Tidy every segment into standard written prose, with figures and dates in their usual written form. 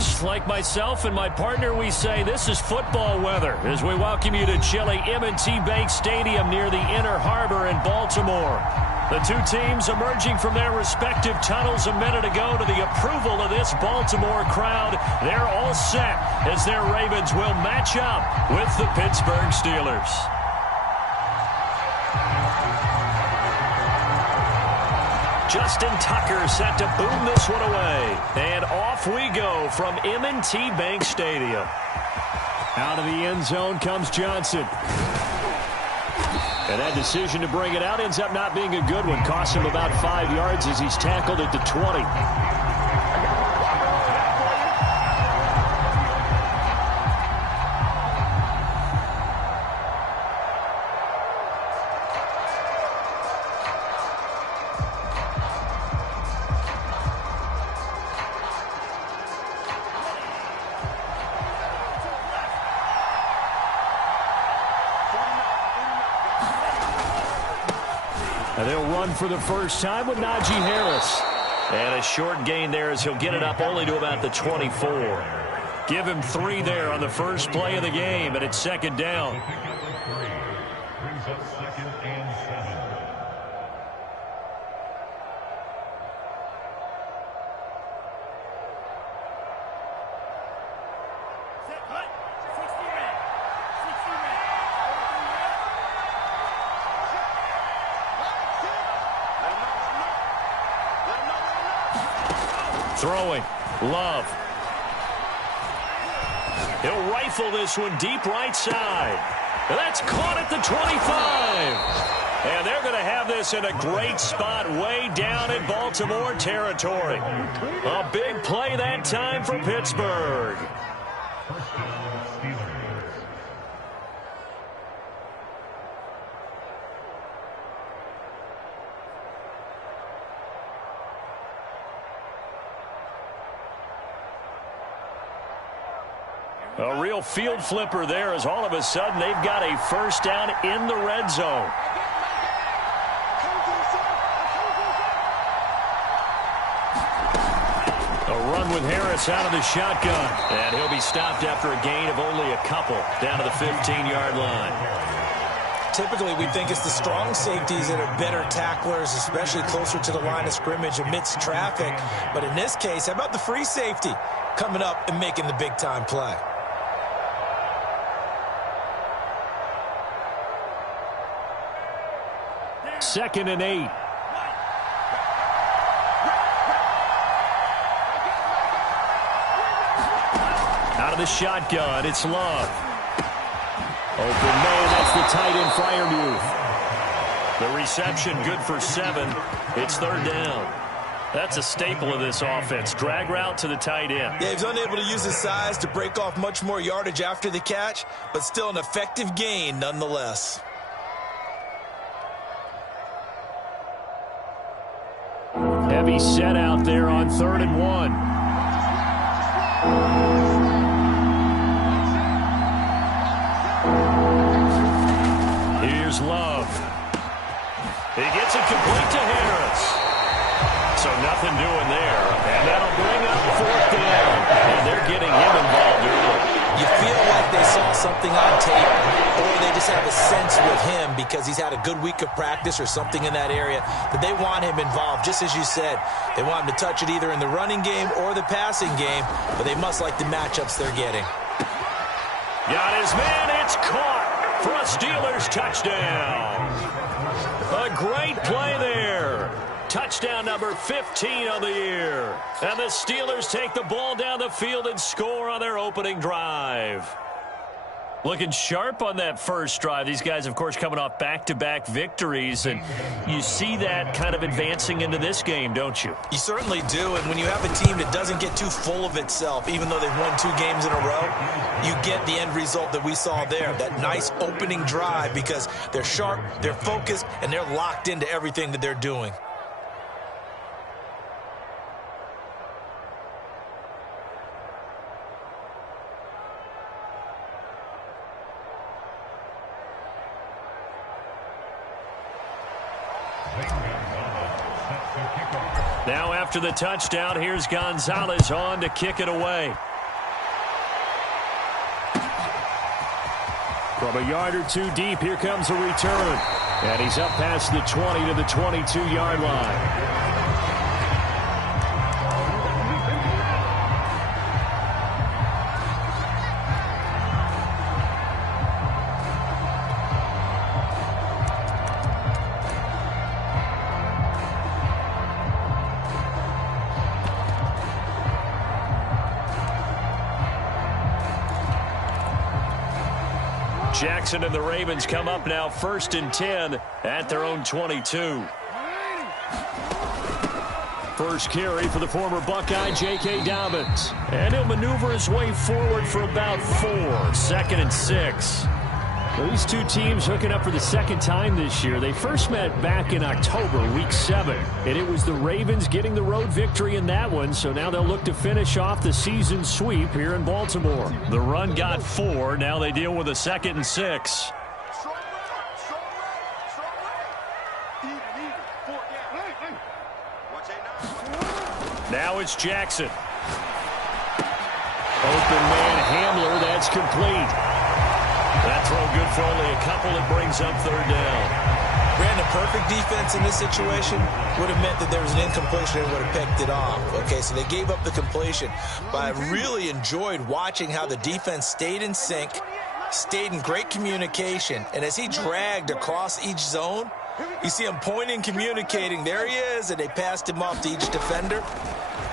Steelers, like myself and my partner, we say this is football weather as we welcome you to chilly M&T Bank Stadium near the Inner Harbor in Baltimore. The two teams emerging from their respective tunnels a minute ago to the approval of this Baltimore crowd. They're all set as their Ravens will match up with the Pittsburgh Steelers. Justin Tucker set to boom this one away. And off we go from M&T Bank Stadium. Out of the end zone comes Johnson. And that decision to bring it out ends up not being a good one. Costs him about 5 yards as he's tackled at the 20. And they'll run for the first time with Najee Harris. And a short gain there as he'll get it up only to about the 24. Give him 3 there on the first play of the game, and it's second down. Brings up second and 7. Throwing. Love. He'll rifle this one deep right side. That's caught at the 25. And they're going to have this in a great spot way down in Baltimore territory. A big play that time for Pittsburgh. A real field flipper there as all of a sudden they've got a first down in the red zone. A run with Harris out of the shotgun. And he'll be stopped after a gain of only a couple down to the 15-yard line. Typically, we think it's the strong safeties that are better tacklers, especially closer to the line of scrimmage amidst traffic. But in this case, how about the free safety coming up and making the big-time play? Second and 8. Out of the shotgun, it's Love. Open man, that's the tight end, Freiermuth. The reception good for 7. It's third down. That's a staple of this offense. Drag route to the tight end. Yeah, he's unable to use his size to break off much more yardage after the catch, but still an effective gain nonetheless. Heavy set out there on 3rd and 1. Here's Love. He gets it complete to Harris. So nothing doing there. And that'll bring up 4th down. And they're getting him involved early. You feel like they saw something on tape, or they just have a sense with him because he's had a good week of practice or something in that area that they want him involved. Just as you said, they want him to touch it either in the running game or the passing game, but they must like the matchups they're getting. Got his man. It's caught for a Steelers touchdown. A great play there. Touchdown number 15 on the year. And the Steelers take the ball down the field and score on their opening drive. Looking sharp on that first drive. These guys, of course, coming off back-to-back victories. And you see that kind of advancing into this game, don't you? You certainly do. And when you have a team that doesn't get too full of itself, even though they've won 2 games in a row, you get the end result that we saw there. That nice opening drive because they're sharp, they're focused, and they're locked into everything that they're doing. Now after the touchdown, here's Gonzalez on to kick it away. From a yard or two deep, here comes a return. And he's up past the 20 to the 22-yard line. Jackson and the Ravens come up now 1st and 10 at their own 22. First carry for the former Buckeye, J.K. Dobbins. And he'll maneuver his way forward for about 4. 2nd and 6. Well, these two teams hooking up for the second time this year. They first met back in October, week 7. And it was the Ravens getting the road victory in that one. So now they'll look to finish off the season sweep here in Baltimore. The run got 4. Now they deal with a 2nd and 6. Now it's Jackson. Open man Hamler, that's complete. That throw good for only a couple. It brings up 3rd down. Brandon, perfect defense in this situation would have meant that there was an incompletion and would have picked it off. Okay, so they gave up the completion. But I really enjoyed watching how the defense stayed in sync, stayed in great communication. And as he dragged across each zone, you see him pointing, communicating. There he is, and they passed him off to each defender.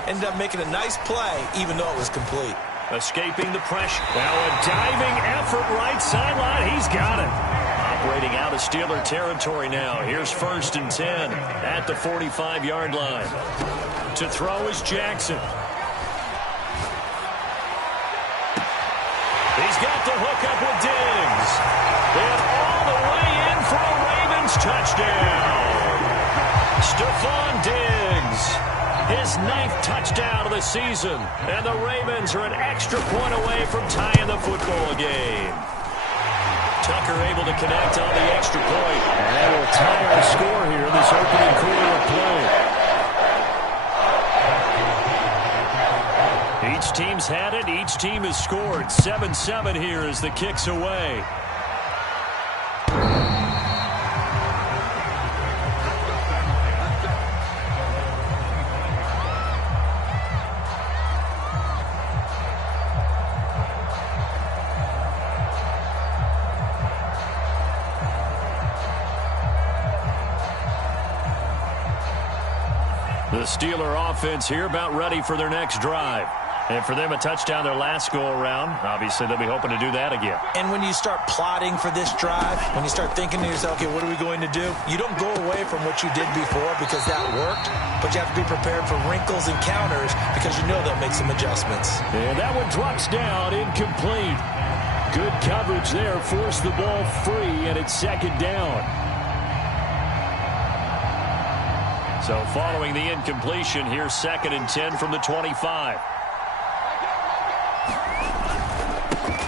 Ended up making a nice play, even though it was complete. Escaping the pressure. Now a diving effort right sideline. He's got it. Operating out of Steeler territory now. Here's 1st and 10 at the 45-yard line. To throw is Jackson. He's got the hook up with Diggs. And all the way in for a Ravens touchdown. Stephon Diggs. His 9th touchdown of the season. And the Ravens are an extra point away from tying the football game. Tucker able to connect on the extra point. And that will tie our score here in this opening quarter of play. Each team's had it. Each team has scored. 7-7 here as the kick's away. The Steeler offense here about ready for their next drive. And for them, a touchdown their last go-around. Obviously, they'll be hoping to do that again. And when you start plotting for this drive, when you start thinking to yourself, okay, what are we going to do? You don't go away from what you did before because that worked, but you have to be prepared for wrinkles and counters because you know they'll make some adjustments. And that one drops down, incomplete. Good coverage there, forced the ball free, and it's 2nd down. So following the incompletion, here's 2nd and 10 from the 25.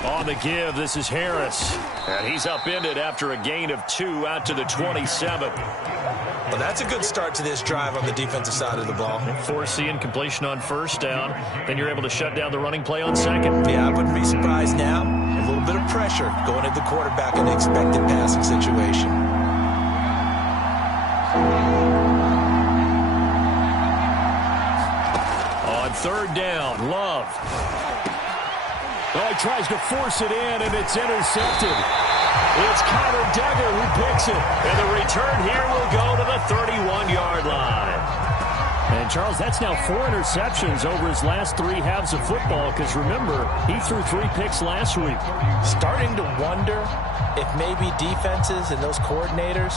On the give, this is Harris. And he's upended after a gain of 2 out to the 27. Well, that's a good start to this drive on the defensive side of the ball. Force the incompletion on 1st down. Then you're able to shut down the running play on 2nd. Yeah, I wouldn't be surprised now. A little bit of pressure going at the quarterback in the expected passing situation. On 3rd down, Love. Oh, he tries to force it in, and it's intercepted. It's Connor Duggar who picks it. And the return here will go to the 31-yard line. And, Charles, that's now 4 interceptions over his last 3 halves of football because, remember, he threw 3 picks last week. Starting to wonder if maybe defenses and those coordinators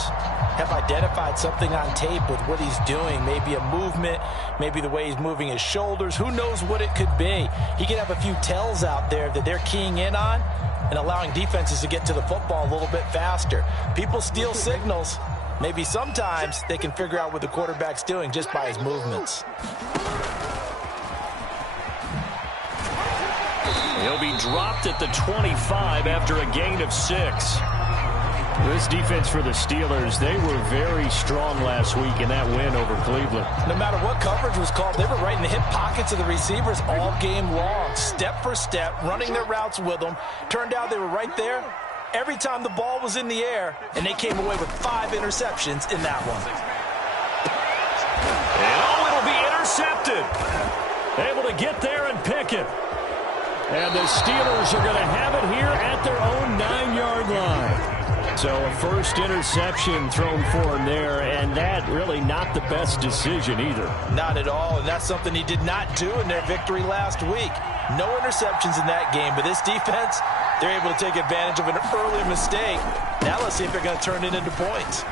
have identified something on tape with what he's doing. Maybe a movement, maybe the way he's moving his shoulders. Who knows what it could be? He could have a few tells out there that they're keying in on and allowing defenses to get to the football a little bit faster. People steal signals. Maybe sometimes they can figure out what the quarterback's doing just by his movements. He'll be dropped at the 25 after a gain of 6. This defense for the Steelers, they were very strong last week in that win over Cleveland. No matter what coverage was called, they were right in the hip pockets of the receivers all game long. Step for step, running their routes with them. Turned out they were right there every time the ball was in the air, and they came away with 5 interceptions in that one. And oh, it'll be intercepted. Able to get there and pick it. And the Steelers are going to have it here at their own 9-yard line. So a first interception thrown for him there, and that really not the best decision either. Not at all, and that's something he did not do in their victory last week. No interceptions in that game, but this defense, they're able to take advantage of an early mistake. Now let's see if they're going to turn it into points.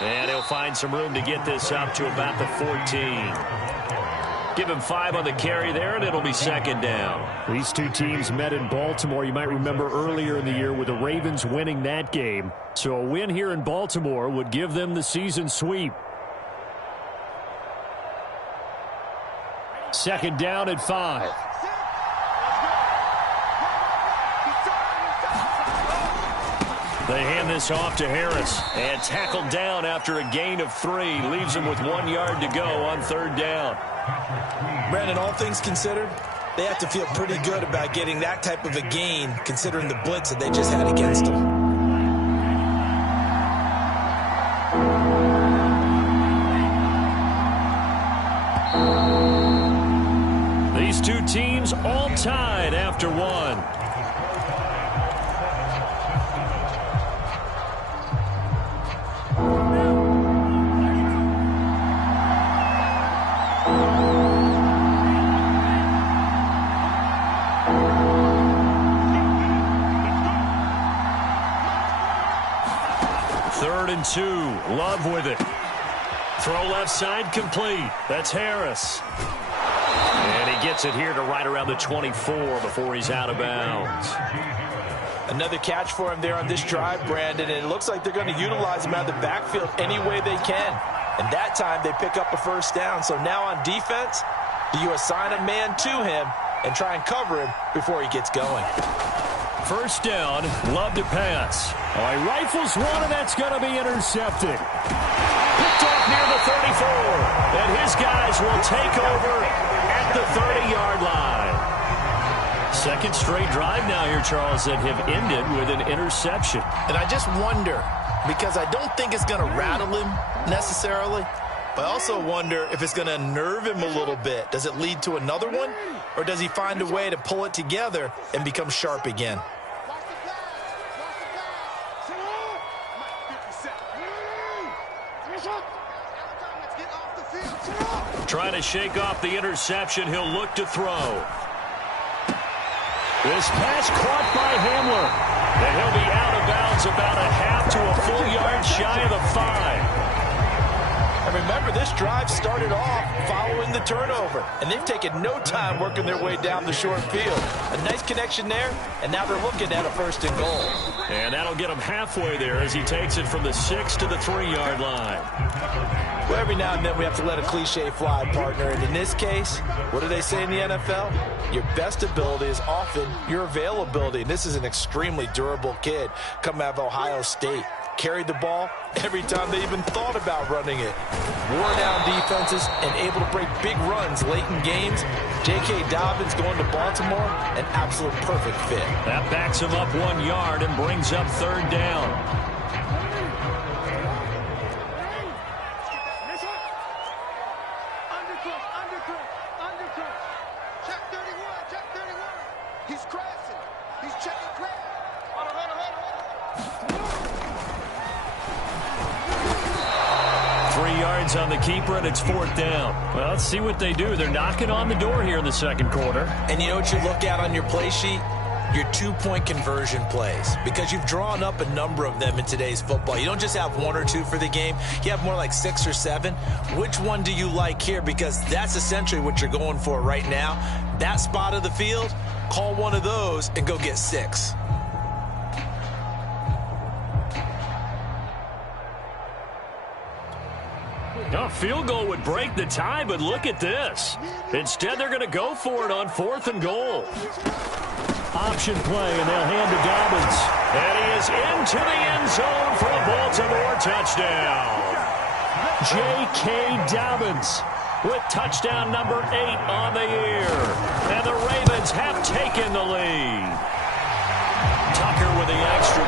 And he'll find some room to get this up to about the 14. Give him 5 on the carry there, and it'll be second down. These two teams met in Baltimore. You might remember earlier in the year with the Ravens winning that game. So a win here in Baltimore would give them the season sweep. Second down at 5. They hand this off to Harris. And tackled down after a gain of 3. Leaves him with 1 yard to go on third down. Brandon, all things considered, they have to feel pretty good about getting that type of a gain, considering the blitz that they just had against them. These two teams all tied after one. Third and 2. Love with it. Throw left side complete. That's Harris. And he gets it here to right around the 24 before he's out of bounds. Another catch for him there on this drive, Brandon, and it looks like they're going to utilize him out of the backfield any way they can. And that time they pick up a first down. So now on defense, do you assign a man to him and try and cover him before he gets going? First down, Love to pass. Oh, he rifles one, and that's going to be intercepted. Picked off near the 34. And his guys will take over at the 30-yard line. Second straight drive now here, Charles, that have ended with an interception. And I just wonder, because I don't think it's going to rattle him necessarily, but I also wonder if it's going to nerve him a little bit. Does it lead to another one, or does he find a way to pull it together and become sharp again? Trying to shake off the interception. He'll look to throw. This pass caught by Hamler. And he'll be out of bounds about a half to a full yard shy of the 5. And remember, this drive started off following the turnover. And they've taken no time working their way down the short field. A nice connection there, and now they're looking at a first and goal. And that'll get him halfway there as he takes it from the 6 to the 3-yard line. Well, every now and then we have to let a cliche fly, partner. And in this case, what do they say in the NFL? Your best ability is often your availability. And this is an extremely durable kid coming out of Ohio State. Carried the ball every time they even thought about running it. Wore down defenses and able to break big runs late in games. J.K. Dobbins going to Baltimore, an absolute perfect fit. That backs him up 1 yard and brings up third down. On the keeper, and it's fourth down. Well, let's see what they do. They're knocking on the door here in the second quarter. And you know what you look at on your play sheet? Your 2-point conversion plays, because you've drawn up a number of them in today's football. You don't just have 1 or 2 for the game. You have more like 6 or 7. Which one do you like here? Because that's essentially what you're going for right now. That spot of the field, call one of those and go get 6. A field goal would break the tie, but look at this. Instead, they're going to go for it on 4th and goal. Option play, and they'll hand to Dobbins. And he is into the end zone for a Baltimore touchdown. J.K. Dobbins with touchdown number 8 on the year. And the Ravens have taken the lead. Tucker with the extra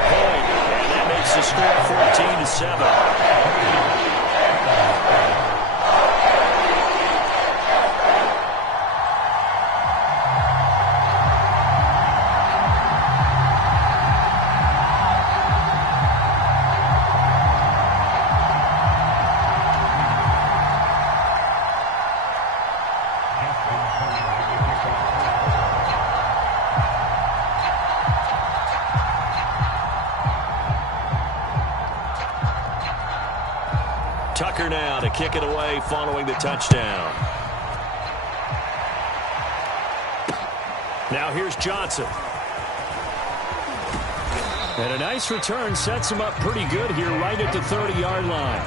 the score 14-7. Tucker now to kick it away following the touchdown. Now here's Johnson. And a nice return sets him up pretty good here right at the 30-yard line.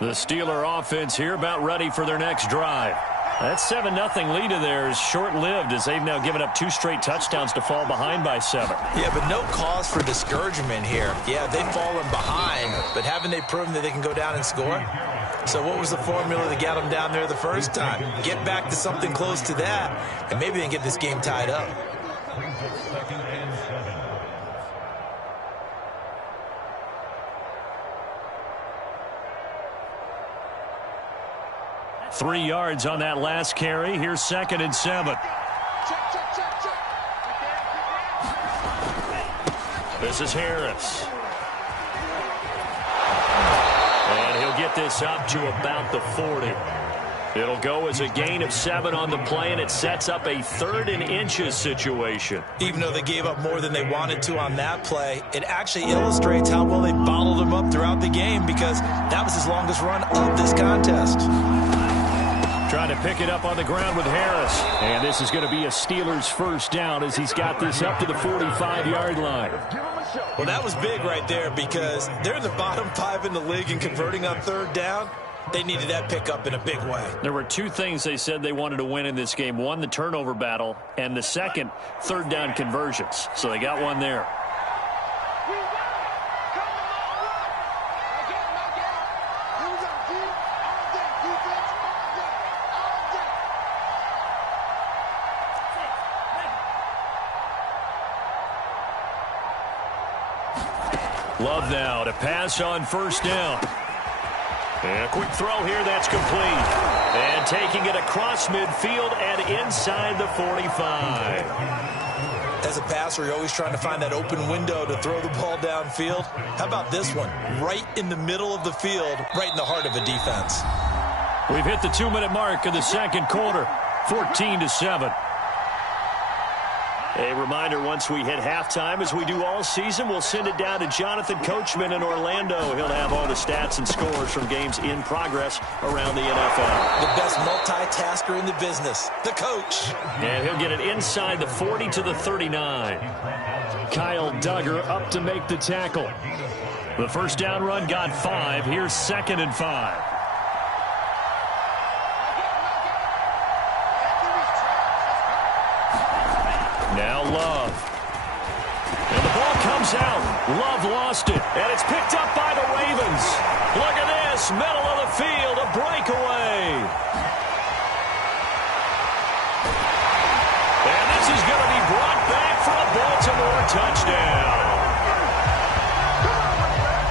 The Steeler offense here about ready for their next drive. That 7-0 lead of theirs short-lived as they've now given up 2 straight touchdowns to fall behind by 7. Yeah, but no cause for discouragement here. Yeah, they've fallen behind, but haven't they proven that they can go down and score? So what was the formula that got them down there the first time? Get back to something close to that, and maybe they can get this game tied up. Brings up 2nd and 7. 3 yards on that last carry. Here's 2nd and 7. This is Harris. And he'll get this up to about the 40. It'll go as a gain of 7 on the play, and it sets up a 3rd and inches situation. Even though they gave up more than they wanted to on that play, it actually illustrates how well they bottled him up throughout the game because that was his longest run of this contest. Trying to pick it up on the ground with Harris. And this is going to be a Steelers first down as he's got this up to the 45-yard line. Well, that was big right there because they're in the bottom 5 in the league and converting on 3rd down. They needed that pickup in a big way. There were 2 things they said they wanted to win in this game. One, the turnover battle, and the second, 3rd down conversions. So they got one there. Love now to pass on 1st down. And a quick throw here, that's complete. And taking it across midfield and inside the 45. As a passer, you're always trying to find that open window to throw the ball downfield. How about this one? Right in the middle of the field, right in the heart of a defense. We've hit the 2-minute mark of the 2nd quarter, 14-7. A reminder, once we hit halftime, as we do all season, we'll send it down to Jonathan Coachman in Orlando. He'll have all the stats and scores from games in progress around the NFL. The best multitasker in the business, the coach. And he'll get it inside the 40 to the 39. Kyle Duggar up to make the tackle. The 1st down run got 5. Here's 2nd and 5. Now Love. And the ball comes out. Love lost it. And it's picked up by the Ravens. Look at this. Middle of the field. A breakaway. And this is going to be brought back for a Baltimore touchdown.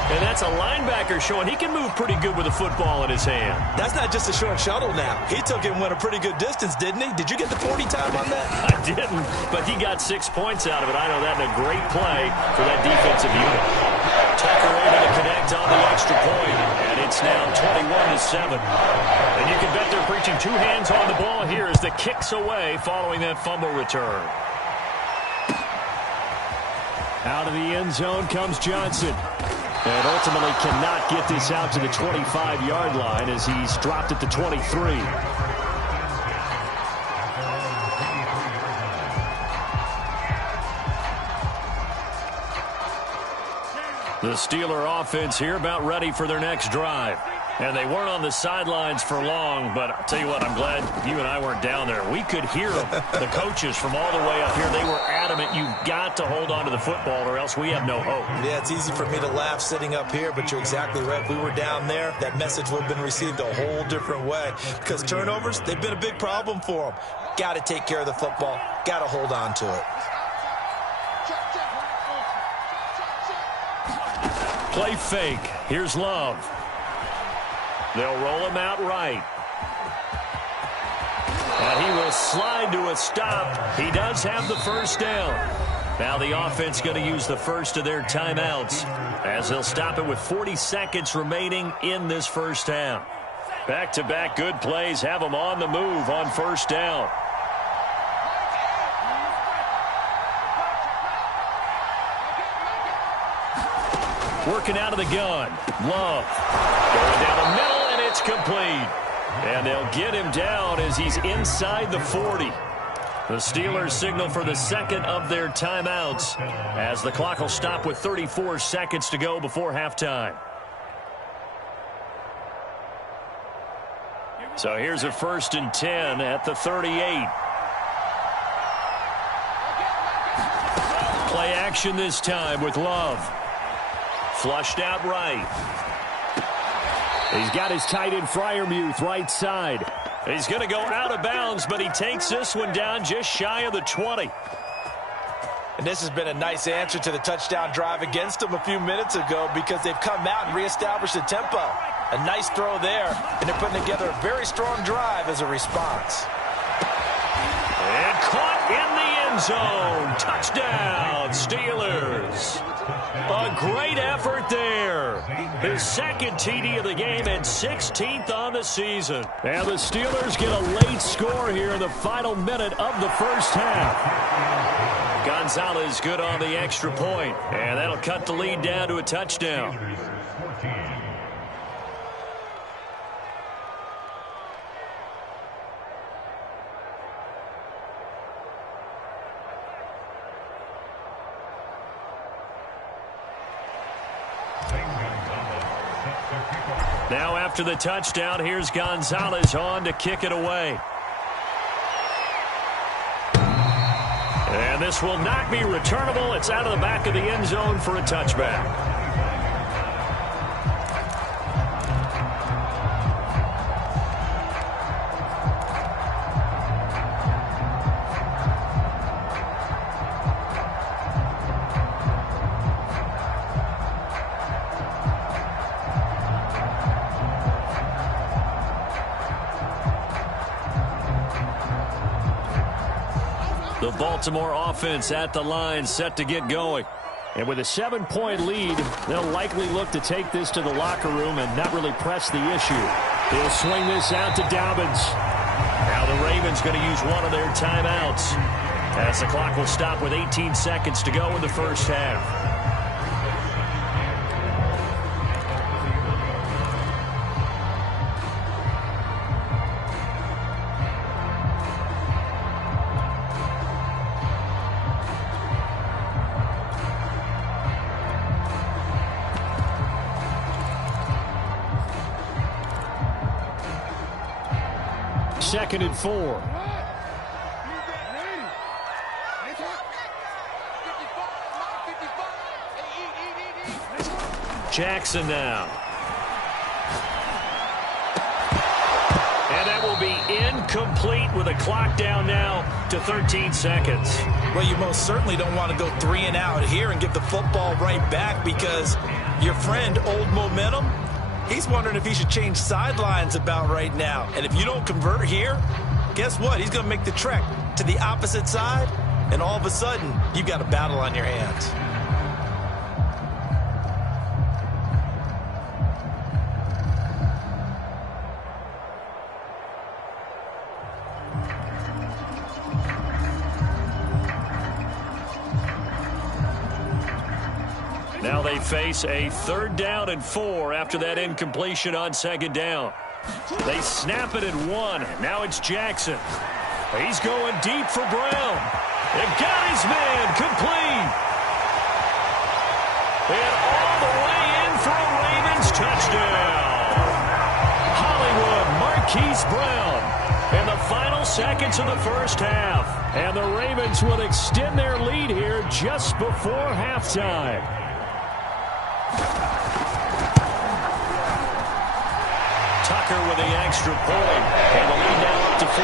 And that's a linebacker showing he can move pretty good with a football in his hand. That's not just a short shuttle now. He took it and went a pretty good distance, didn't he? Did you get the 40 time on that? I didn't, but he got 6 points out of it. I know that in a great play for that defensive unit. Tucker able to connect on the extra point, and it's now 21-7. And you can bet they're preaching 2 hands on the ball here as the kick's away following that fumble return. Out of the end zone comes Johnson. And ultimately cannot get this out to the 25-yard line as he's dropped it to 23. The Steeler offense here about ready for their next drive. And they weren't on the sidelines for long, but I'll tell you what, I'm glad you and I weren't down there. We could hear them, the coaches from all the way up here. They were adamant, you've got to hold on to the football or else we have no hope. Yeah, it's easy for me to laugh sitting up here, but you're exactly right. If we were down there, that message would have been received a whole different way. Because turnovers, they've been a big problem for them. Got to take care of the football. Got to hold on to it. Play fake. Here's Love. They'll roll him out right. And he will slide to a stop. He does have the first down. Now the offense going to use the first of their timeouts as they'll stop it with 40 seconds remaining in this first half. Back-to-back good plays have them on the move on first down. Working out of the gun. Love. Going down the middle, and it's complete. And they'll get him down as he's inside the 40. The Steelers signal for the second of their timeouts as the clock will stop with 34 seconds to go before halftime. So here's a 1st and 10 at the 38. Play action this time with Love. Flushed out right. He's got his tight end Freiermuth right side. He's going to go out of bounds, but he takes this one down just shy of the 20. And this has been a nice answer to the touchdown drive against them a few minutes ago because they've come out and reestablished the tempo. A nice throw there, and they're putting together a very strong drive as a response. And caught in the end zone. Touchdown, Steelers. A great effort there. His second TD of the game and 16th on the season. And the Steelers get a late score here in the final minute of the first half. Gonzalez good on the extra point, and that'll cut the lead down to a touchdown. Now after the touchdown, here's Gonzalez on to kick it away. And this will not be returnable. It's out of the back of the end zone for a touchback. The Baltimore offense at the line set to get going. And with a 7-point lead, they'll likely look to take this to the locker room and not really press the issue. They'll swing this out to Dobbins. Now the Ravens going to use one of their timeouts as the clock will stop with 18 seconds to go in the first half. Second and 4. Jackson now. And that will be incomplete with a clock down now to 13 seconds. Well, you most certainly don't want to go 3 and out here and give the football right back because your friend, Old Momentum, he's wondering if he should change sidelines about right now. And if you don't convert here, guess what? He's going to make the trek to the opposite side, and all of a sudden, you've got a battle on your hands. Now they face a 3rd down and 4 after that incompletion on 2nd down. They snap it at 1. Now it's Jackson. He's going deep for Brown. They've got his man complete. And all the way in for a Ravens touchdown. Marquise Brown in the final seconds of the first half. And the Ravens will extend their lead here just before halftime. Tucker with the extra point. And the lead now up to 14.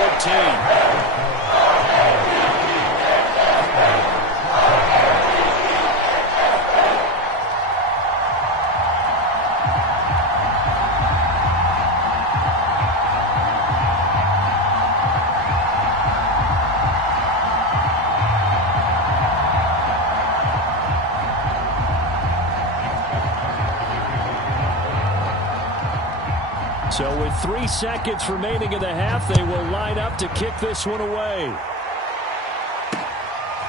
So with 3 seconds remaining in the half, they will line up to kick this one away.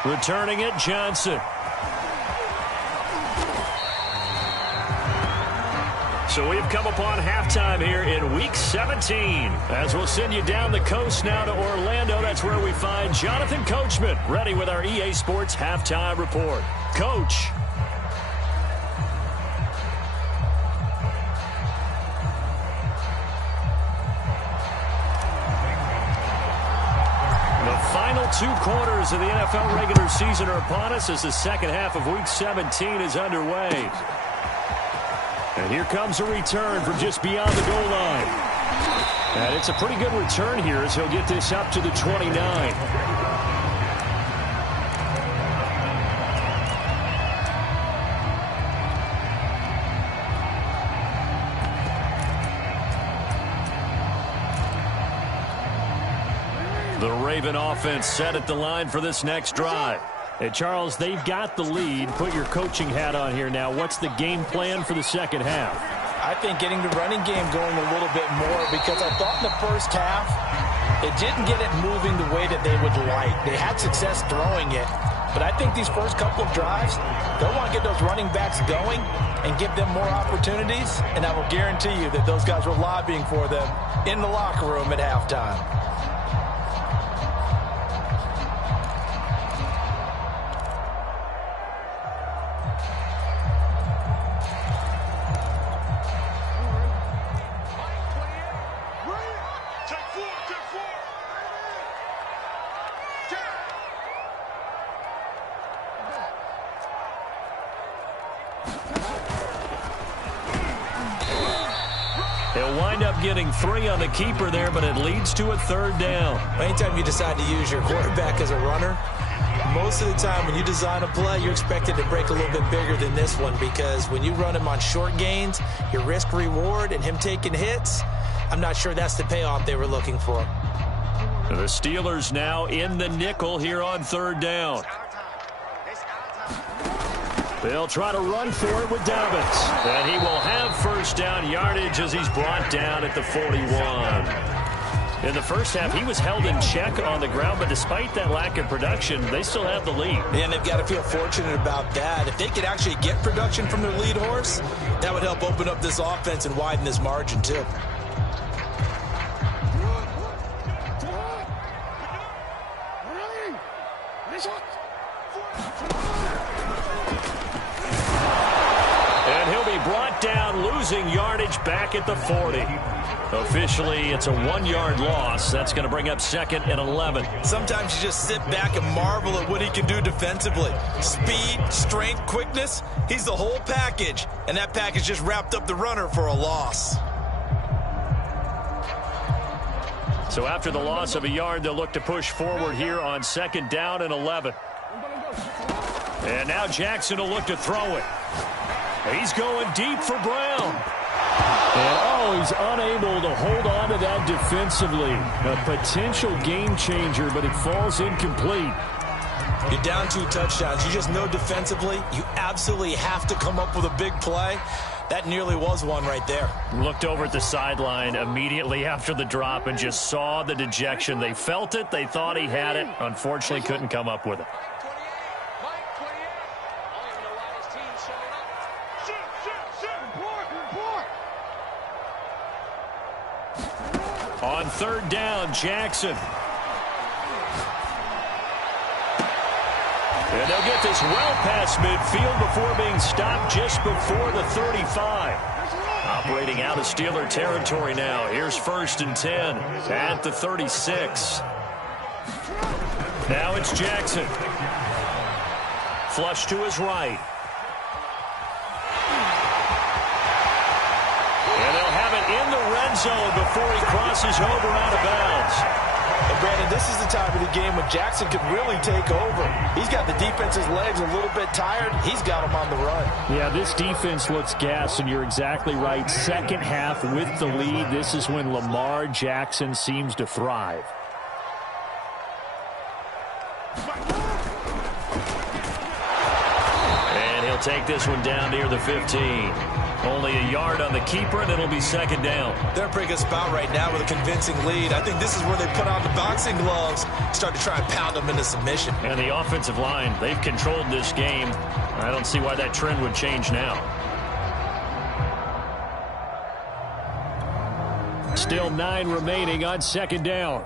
Returning it, Johnson. So we've come upon halftime here in Week 17. As we'll send you down the coast now to Orlando, that's where we find Jonathan Coachman, ready with our EA Sports Halftime Report. Coach. Final 2 quarters of the NFL regular season are upon us as the second half of Week 17 is underway. And here comes a return from just beyond the goal line. And it's a pretty good return here as he'll get this up to the 29. The Raven offense set at the line for this next drive. And Charles, they've got the lead. Put your coaching hat on here now. What's the game plan for the second half? I think getting the running game going a little bit more, because I thought in the first half it didn't get it moving the way that they would like. They had success throwing it, but I think these first couple of drives, they'll want to get those running backs going and give them more opportunities, and I will guarantee you that those guys were lobbying for them in the locker room at halftime. They'll wind up getting 3 on the keeper there, but it leads to a 3rd down. Anytime you decide to use your quarterback as a runner, most of the time when you design a play, you're expected to break a little bit bigger than this one, because when you run him on short gains, your risk-reward and him taking hits, I'm not sure that's the payoff they were looking for. The Steelers now in the nickel here on 3rd down. They'll try to run for it with Dobbins. And he will have 1st down yardage as he's brought down at the 41. In the first half, he was held in check on the ground, but despite that lack of production, they still have the lead. And they've got to feel fortunate about that. If they could actually get production from their lead horse, that would help open up this offense and widen this margin too. And he'll be brought down, losing yardage back at the 40. Officially, it's a 1-yard loss. That's going to bring up 2nd and 11. Sometimes you just sit back and marvel at what he can do defensively. Speed, strength, quickness, he's the whole package. And that package just wrapped up the runner for a loss. So after the loss of a yard, they'll look to push forward here on 2nd down and 11. And now Jackson will look to throw it. He's going deep for Brown. And, he's unable to hold on to that defensively. A potential game changer, but it falls incomplete. You're down 2 touchdowns. You just know defensively you absolutely have to come up with a big play. That nearly was one right there. Looked over at the sideline immediately after the drop and just saw the dejection. They felt it. They thought he had it. Unfortunately, couldn't come up with it. On 3rd down, Jackson. And they'll get this well past midfield before being stopped just before the 35. operating out of Steeler territory now. Here's 1st and 10 at the 36. Now it's Jackson. Flush to his right. And they'll have it in the red zone before he crosses over out of bounds. And Brandon, this is the time of the game when Jackson could really take over. He's got the defense's legs a little bit tired. He's got them on the run. Yeah, this defense looks gassed, and you're exactly right. Second half with the lead, this is when Lamar Jackson seems to thrive. And he'll take this one down near the 15. Only a yard on the keeper, and it'll be 2nd down. They're in a pretty good spot right now with a convincing lead. I think this is where they put on the boxing gloves, start to try and pound them into submission. And the offensive line, they've controlled this game. I don't see why that trend would change now. Still 9 remaining on 2nd down.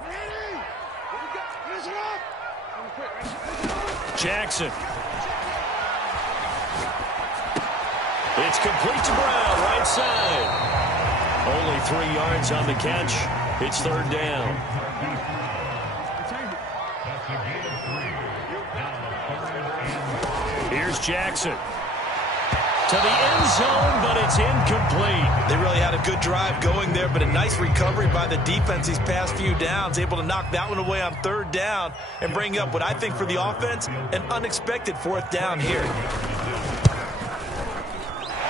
Jackson. It's complete to Brown, right side. Only 3 yards on the catch. It's 3rd down. Here's Jackson. To the end zone, but it's incomplete. They really had a good drive going there, but a nice recovery by the defense these past few downs, able to knock that one away on 3rd down and bring up what I think for the offense, an unexpected 4th down here.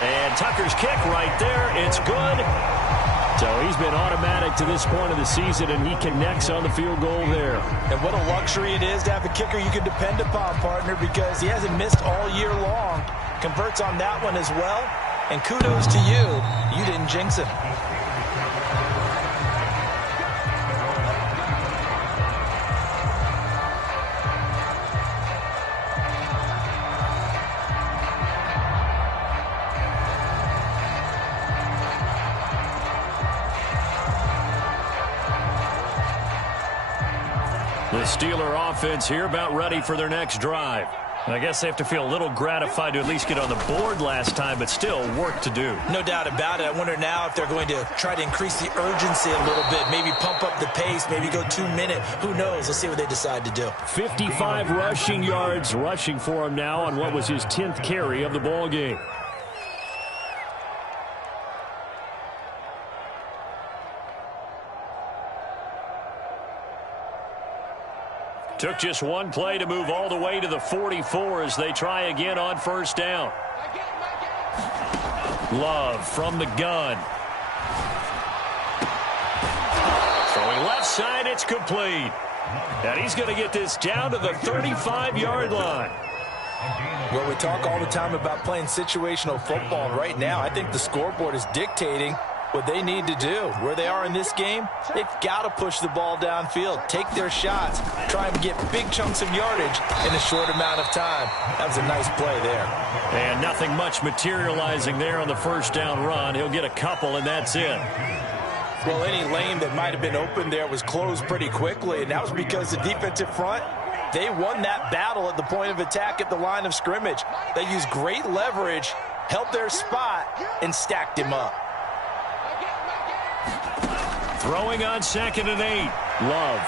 And Tucker's kick right there. It's good. So he's been automatic to this point of the season, and he connects on the field goal there. And what a luxury it is to have a kicker you can depend upon, partner, because he hasn't missed all year long. Converts on that one as well. And kudos to you. You didn't jinx him. The Steeler offense here about ready for their next drive. I guess they have to feel a little gratified to at least get on the board last time, but still work to do. No doubt about it. I wonder now if they're going to try to increase the urgency a little bit, maybe pump up the pace, maybe go 2-minute. Who knows? Let's see what they decide to do. 55 rushing yards rushing for him now on what was his 10th carry of the ball game. Took just one play to move all the way to the 44 as they try again on 1st down. Love from the gun. Throwing left side, it's complete. And he's going to get this down to the 35-yard line. Well, we talk all the time about playing situational football. Right now, I think the scoreboard is dictating what they need to do. Where they are in this game, they've got to push the ball downfield, take their shots, try and get big chunks of yardage in a short amount of time. That was a nice play there. And nothing much materializing there on the 1st down run. He'll get a couple, and that's it. Well, any lane that might have been open there was closed pretty quickly, and that was because the defensive front, they won that battle at the point of attack at the line of scrimmage. They used great leverage, held their spot, and stacked him up. Throwing on 2nd and 8. Love.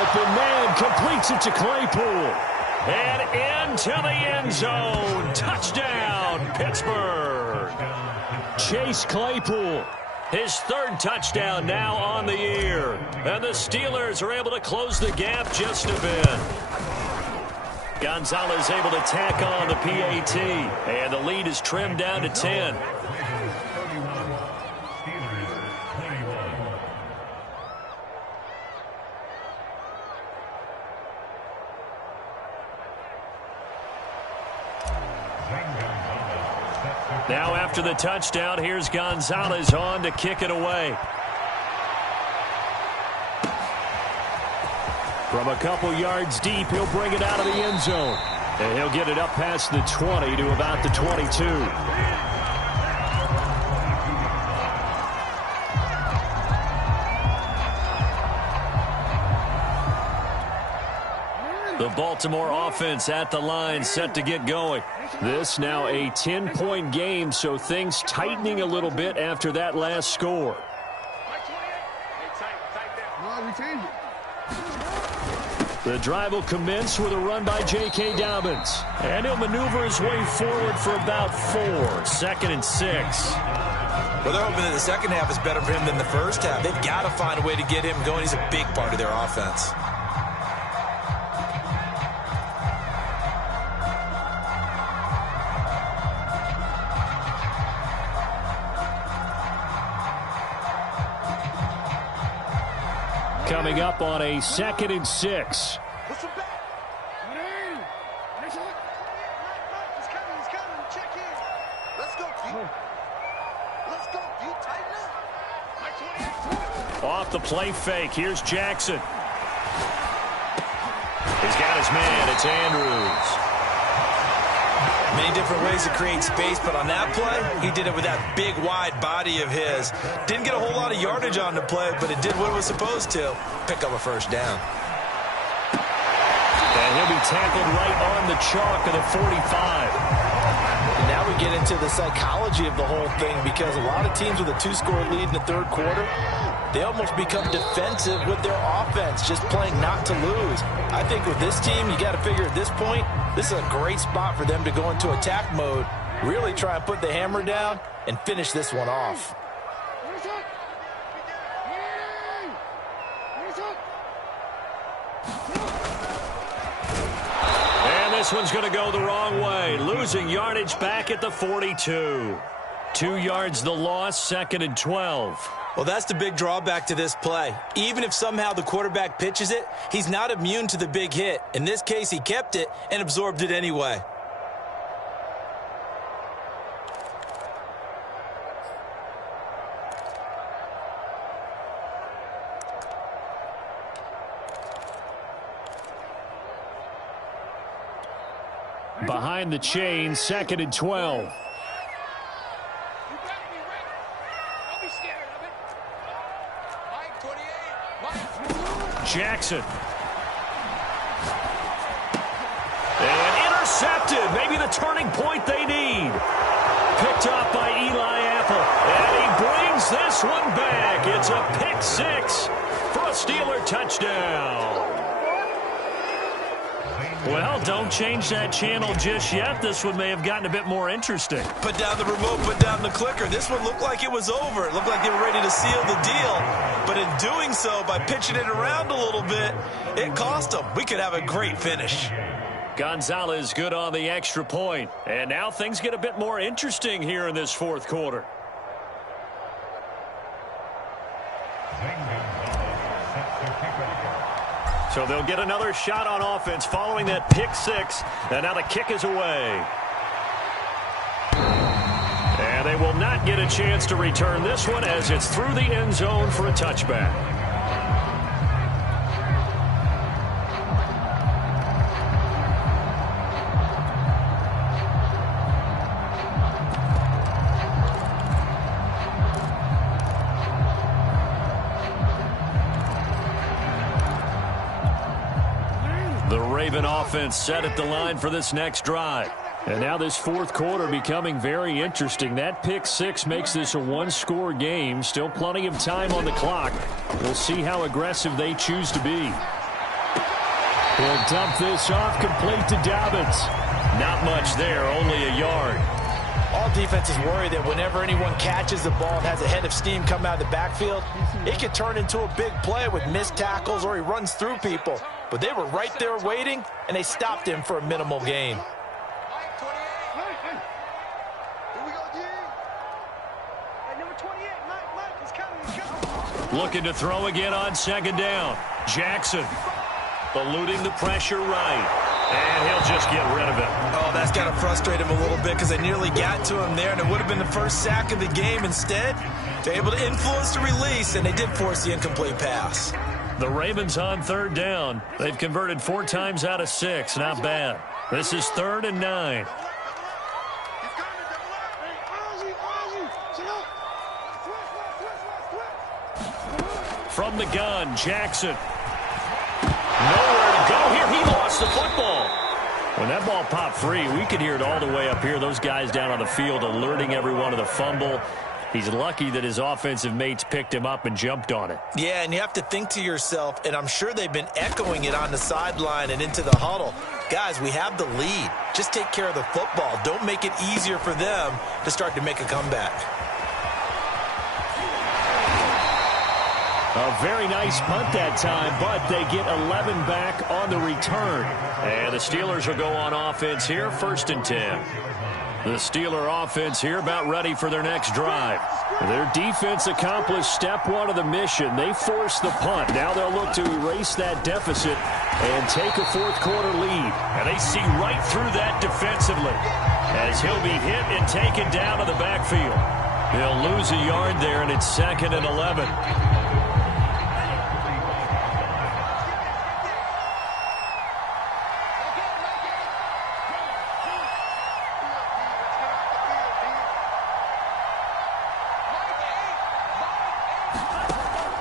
Open man, completes it to Claypool. And into the end zone. Touchdown, Pittsburgh. Chase Claypool. His 3rd touchdown now on the year. And the Steelers are able to close the gap just a bit. Gonzalez able to tack on the PAT. And the lead is trimmed down to 10. Now after the touchdown, here's Gonzalez on to kick it away. From a couple yards deep, he'll bring it out of the end zone. And he'll get it up past the 20 to about the 22. The Baltimore offense at the line, set to get going. This now a 10-point game, so things tightening a little bit after that last score. The drive will commence with a run by J.K. Dobbins. And he'll maneuver his way forward for about 4. 2nd and 6. Well, they're hoping that the second half is better for him than the first half. They've got to find a way to get him going. He's a big part of their offense. Coming up on a 2nd and 6. Off the play fake. Here's Jackson. He's got his man. It's Andrews. Many different ways to create space, but on that play, he did it with that big, wide body of his. Didn't get a whole lot of yardage on the play, but it did what it was supposed to. Pick up a first down. And he'll be tackled right on the chalk of the 45. And now we get into the psychology of the whole thing, because a lot of teams with a 2-score lead in the third quarter, they almost become defensive with their offense, just playing not to lose. I think with this team, you got to figure at this point, this is a great spot for them to go into attack mode, really try and put the hammer down and finish this one off. And this one's going to go the wrong way, losing yardage back at the 42. 2 yards the loss, 2nd and 12. Well, that's the big drawback to this play. Even if somehow the quarterback pitches it, he's not immune to the big hit. In this case, he kept it and absorbed it anyway. Behind the chain, 2nd and 12. Jackson. And intercepted. Maybe the turning point they need. Picked off by Eli Apple. And he brings this one back. It's a pick 6 for a Steeler touchdown. Well, don't change that channel just yet. This one may have gotten a bit more interesting. Put down the remote, put down the clicker. This one looked like it was over. It looked like they were ready to seal the deal. But in doing so, by pitching it around a little bit, it cost them. We could have a great finish. Gonzalez good on the extra point. And now things get a bit more interesting here in this fourth quarter. So they'll get another shot on offense following that pick 6. And now the kick is away. And they will not get a chance to return this one as it's through the end zone for a touchback. The Raven offense set at the line for this next drive. And now this fourth quarter becoming very interesting. That pick 6 makes this a 1-score game. Still plenty of time on the clock. We'll see how aggressive they choose to be. He'll dump this off complete to Dobbins. Not much there, only a yard. All defenses worry that whenever anyone catches the ball and has a head of steam come out of the backfield, it could turn into a big play with missed tackles or he runs through people. But they were right there waiting, and they stopped him for a minimal gain. Looking to throw again on 2nd down. Jackson eluding the pressure right. And he'll just get rid of it. Oh, that's got to frustrate him a little bit because they nearly got to him there, and it would have been the first sack of the game. Instead, they're able to influence the release, and they did force the incomplete pass. The Ravens on 3rd down. They've converted 4 times out of 6. Not bad. This is 3rd and 9. From the gun, Jackson. Nowhere to go here. He lost the football. When that ball popped free, we could hear it all the way up here. Those guys down on the field alerting everyone of the fumble. He's lucky that his offensive mates picked him up and jumped on it. Yeah, and you have to think to yourself, and I'm sure they've been echoing it on the sideline and into the huddle. Guys, we have the lead. Just take care of the football. Don't make it easier for them to start to make a comeback. A very nice punt that time, but they get 11 back on the return. And the Steelers will go on offense here, 1st and 10. The Steeler offense here about ready for their next drive. Their defense accomplished step 1 of the mission. They forced the punt. Now they'll look to erase that deficit and take a 4th quarter lead. And they see right through that defensively as he'll be hit and taken down to the backfield. He'll lose a yard there, and it's 2nd and 11.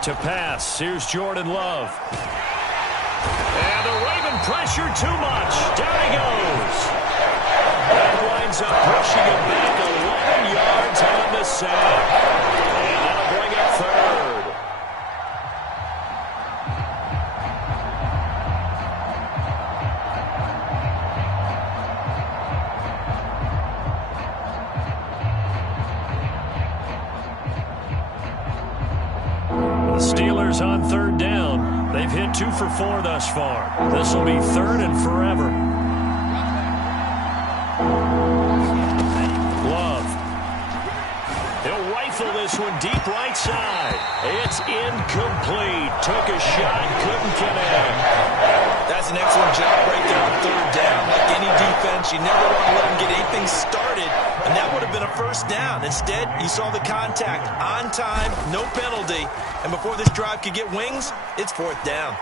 To pass, here's Jordan Love. And the Raven pressure too much. Down he goes. That winds up pushing him back 11 yards on the sack. And that'll bring up 3rd. Steelers on 3rd down. They've hit 2 for 4 thus far. This will be 3rd and forever. Love. He'll rifle this one deep right side. It's incomplete. Took a shot, couldn't connect. That's an excellent job right there on 3rd down. Like any defense, you never want to let them get anything started, and that would have been a 1st down. Instead, you saw the contact on time, no penalty, and before this drive could get wings, it's 4th down.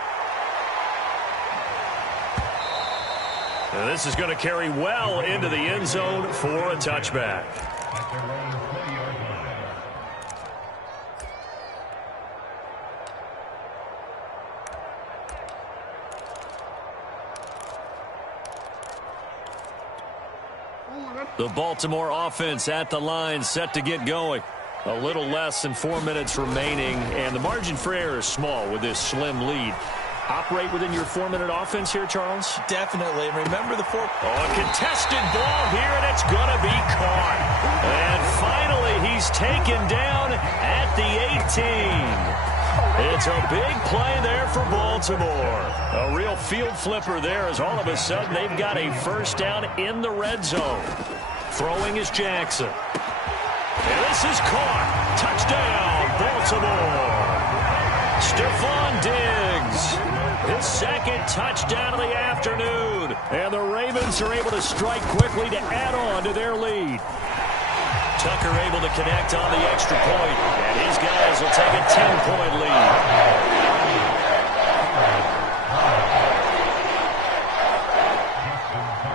And this is going to carry well into the end zone for a touchback. The Baltimore offense at the line, set to get going. A little less than 4 minutes remaining, and the margin for error is small with this slim lead. Operate within your 4-minute offense here, Charles? Definitely. And remember the 4. A contested ball here, and it's going to be caught. And finally, he's taken down at the 18. It's a big play there for Baltimore. A real field flipper there, as all of a sudden they've got a 1st down in the red zone. Throwing is Jackson. And this is caught. Touchdown, Baltimore. Stephon Diggs. His 2nd touchdown of the afternoon. And the Ravens are able to strike quickly to add on to their lead. Tucker able to connect on the extra point. And his guys will take a 10-point lead.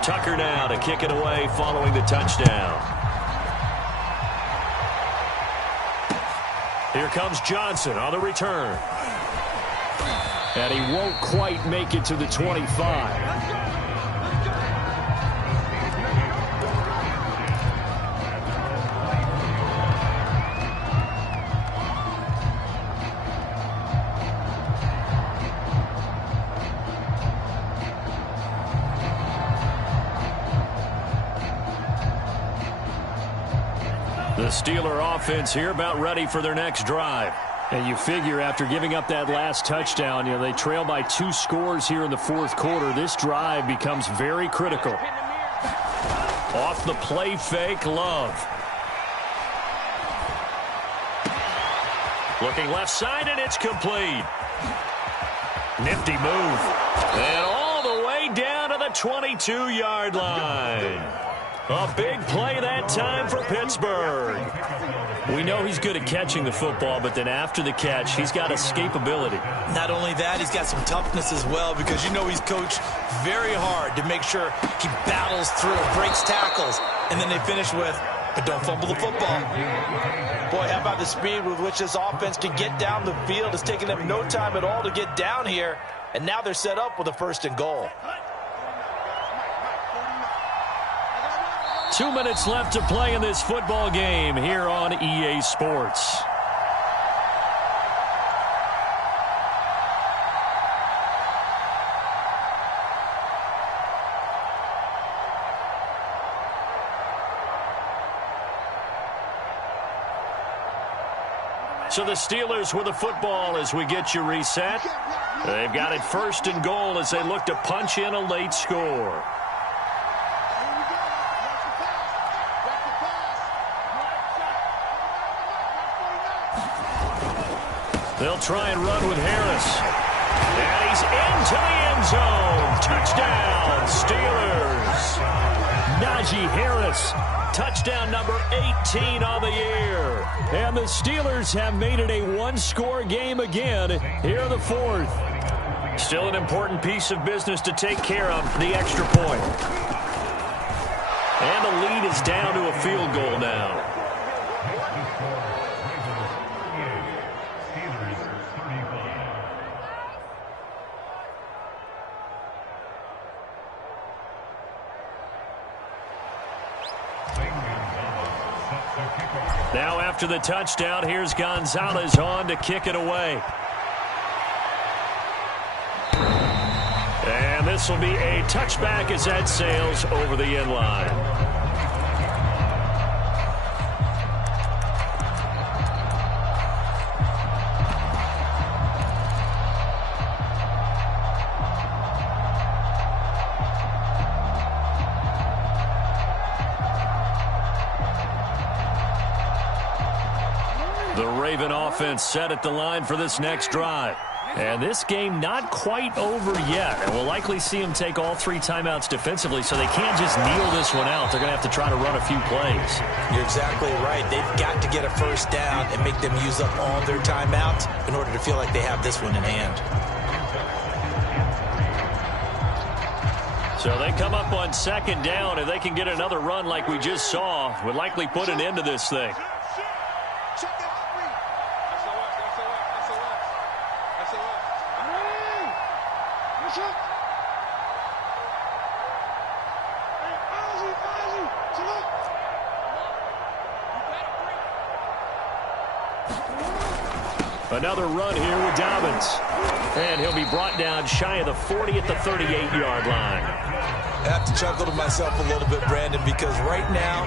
Tucker now to kick it away following the touchdown. Here comes Johnson on the return. And he won't quite make it to the 25. The Steeler offense here about ready for their next drive. And you figure after giving up that last touchdown, they trail by 2 scores here in the 4th quarter. This drive becomes very critical. Off the play fake, Love. Looking left side, and it's complete. Nifty move. And all the way down to the 22-yard line. A big play that time for Pittsburgh. We know he's good at catching the football, but then after the catch, he's got escapability. Not only that, he's got some toughness as well, because you know he's coached very hard to make sure he battles through, breaks tackles, and then they finish with, but don't fumble the football. Boy, how about the speed with which this offense can get down the field? It's taking them no time at all to get down here. And now they're set up with a 1st and goal. 2 minutes left to play in this football game here on EA Sports. So the Steelers with the football as we get you reset. They've got it 1st and goal as they look to punch in a late score. They'll try and run with Harris. And he's into the end zone. Touchdown, Steelers. Najee Harris. Touchdown number 18 on the year. And the Steelers have made it a one-score game again here in the 4th. Still an important piece of business to take care of, the extra point. And the lead is down to a field goal now. Now after the touchdown, here's Gonzalez on to kick it away. And this will be a touchback as that sails over the end line. The Raven offense set at the line for this next drive. And this game not quite over yet. And we'll likely see them take all 3 timeouts defensively, so they can't just kneel this one out. They're going to have to try to run a few plays. You're exactly right. They've got to get a 1st down and make them use up all their timeouts in order to feel like they have this one in hand. So they come up on 2nd down. If they can get another run like we just saw, would likely put an end to this thing. Another run here with Dobbins. And he'll be brought down shy of the 40 at the 38-yard line. I have to chuckle to myself a little bit, Brandon, because right now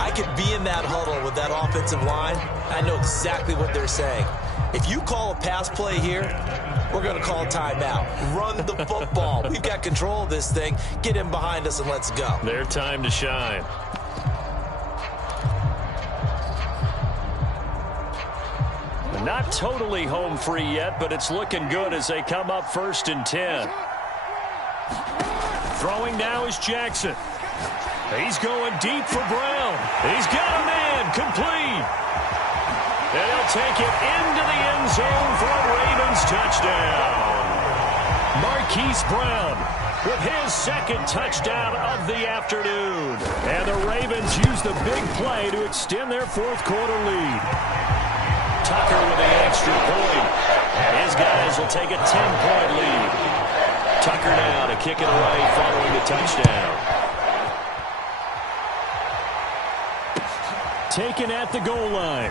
I could be in that huddle with that offensive line. I know exactly what they're saying. If you call a pass play here, we're going to call a timeout. Run the football. We've got control of this thing. Get in behind us and let's go. Their time to shine. Not totally home free yet, but it's looking good as they come up 1st and 10. Throwing now is Jackson. He's going deep for Brown. He's got a man complete. And he'll take it into the end zone for a Ravens touchdown. Marquise Brown with his 2nd touchdown of the afternoon. And the Ravens use the big play to extend their 4th quarter lead. Tucker with the extra point. And his guys will take a 10-point lead. Tucker now to kick it away following the touchdown. Taken at the goal line.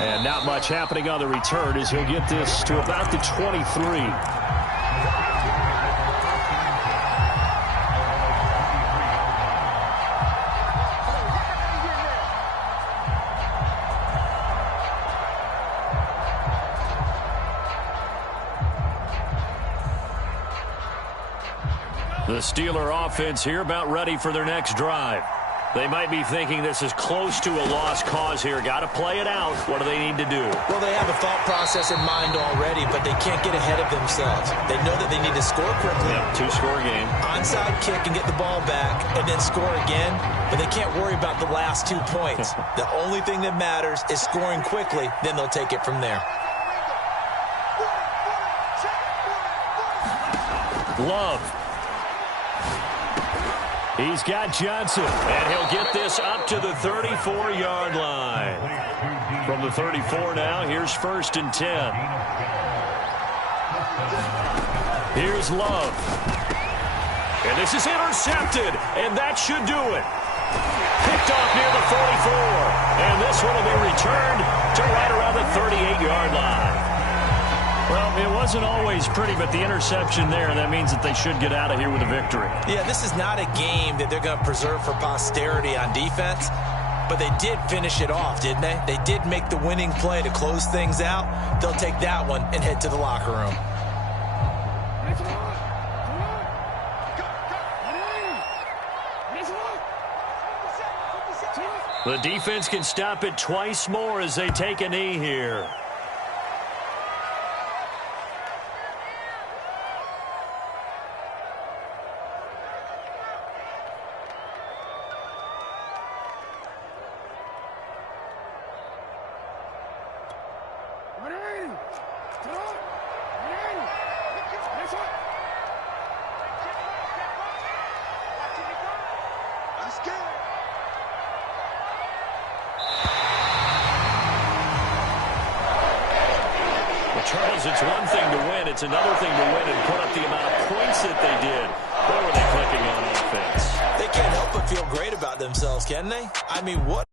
And not much happening on the return as he'll get this to about the 23. The Steeler offense here about ready for their next drive. They might be thinking this is close to a lost cause here. Got to play it out. What do they need to do? Well, they have a thought process in mind already, but they can't get ahead of themselves. They know that they need to score quickly. Yep, 2-score game. Onside kick and get the ball back and then score again, but they can't worry about the last 2 points. The only thing that matters is scoring quickly, then they'll take it from there. Love. He's got Johnson, and he'll get this up to the 34-yard line. From the 34 now, here's 1st and 10. Here's Love. And this is intercepted, and that should do it. Picked off near the 44, and this one will be returned to right around the 38-yard line. Well, it wasn't always pretty, but the interception there, that means that they should get out of here with a victory. Yeah, this is not a game that they're going to preserve for posterity on defense, but they did finish it off, didn't they? They did make the winning play to close things out. They'll take that one and head to the locker room. The defense can stop it twice more as they take a knee here. Charles, it's one thing to win. It's another thing to win and put up the amount of points that they did. What were they clicking on offense? They can't help but feel great about themselves, can they? I mean, what?